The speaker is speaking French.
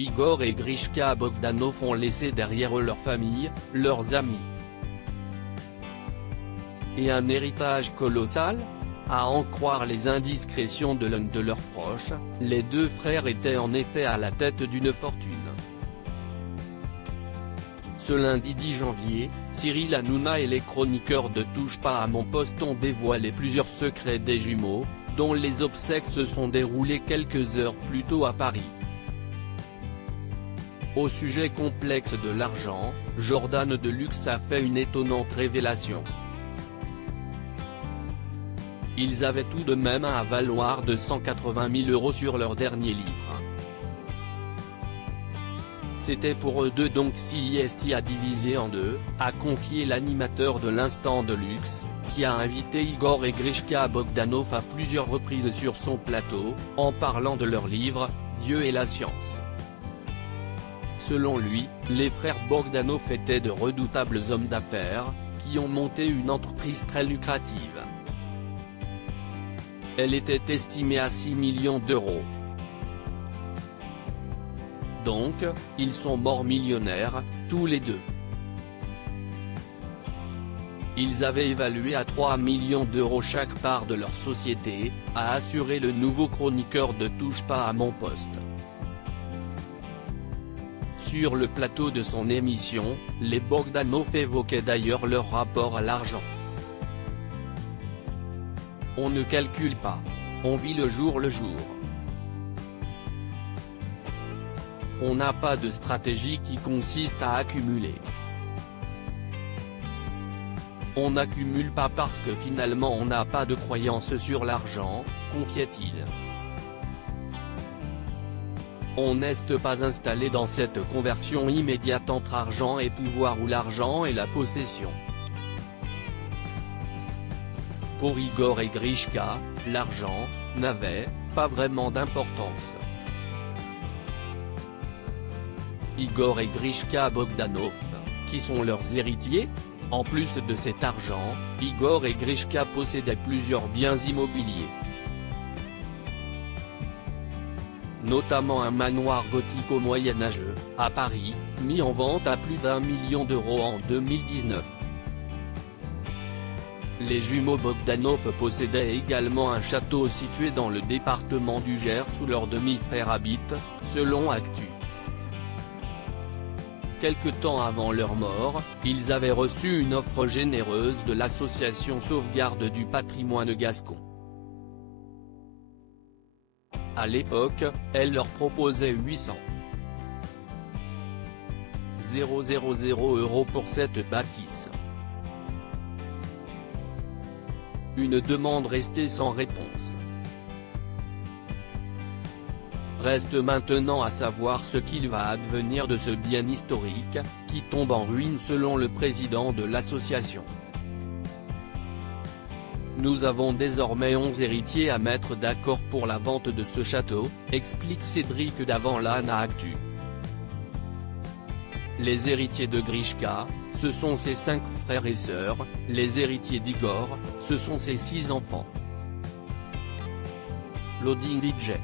Igor et Grishka Bogdanov ont laissé derrière eux leur famille, leurs amis. Et un héritage colossal ? À en croire les indiscrétions de l'un de leurs proches, les deux frères étaient en effet à la tête d'une fortune. Ce lundi 10 janvier, Cyril Hanouna et les chroniqueurs de Touche pas à mon poste ont dévoilé plusieurs secrets des jumeaux, dont les obsèques se sont déroulées quelques heures plus tôt à Paris. Au sujet complexe de l'argent, Jordan Deluxe a fait une étonnante révélation. Ils avaient tout de même un avaloir de 180 000 € sur leur dernier livre. C'était pour eux deux, donc CIST a divisé en deux, a confié l'animateur de l'Instant de Luxe, qui a invité Igor et Grishka Bogdanov à plusieurs reprises sur son plateau, en parlant de leur livre, Dieu et la science. Selon lui, les frères Bogdanov étaient de redoutables hommes d'affaires, qui ont monté une entreprise très lucrative. Elle était estimée à 6 millions d'euros. Donc, ils sont morts millionnaires, tous les deux. Ils avaient évalué à 3 millions d'euros chaque part de leur société, a assuré le nouveau chroniqueur de Touche pas à mon poste. Sur le plateau de son émission, les Bogdanov évoquaient d'ailleurs leur rapport à l'argent. On ne calcule pas. On vit le jour le jour. On n'a pas de stratégie qui consiste à accumuler. On n'accumule pas parce que finalement on n'a pas de croyance sur l'argent, confiait-il. On n'est pas installé dans cette conversion immédiate entre argent et pouvoir ou l'argent et la possession. Pour Igor et Grishka, l'argent n'avait pas vraiment d'importance. Igor et Grishka Bogdanov, qui sont leurs héritiers ? En plus de cet argent, Igor et Grishka possédaient plusieurs biens immobiliers. Notamment un manoir gothico-moyenâgeux, à Paris, mis en vente à plus d'1 million d'euros en 2019. Les jumeaux Bogdanov possédaient également un château situé dans le département du Gers où leur demi-frère habite, selon Actu. Quelque temps avant leur mort, ils avaient reçu une offre généreuse de l'association Sauvegarde du patrimoine gascon. À l'époque, elle leur proposait 800 000 € pour cette bâtisse. Une demande restée sans réponse. Reste maintenant à savoir ce qu'il va advenir de ce bien historique, qui tombe en ruine selon le président de l'association. Nous avons désormais 11 héritiers à mettre d'accord pour la vente de ce château, explique Cédric Davanlane à Actu. Les héritiers de Grishka, ce sont ses 5 frères et sœurs, les héritiers d'Igor, ce sont ses 6 enfants. Loading Budget.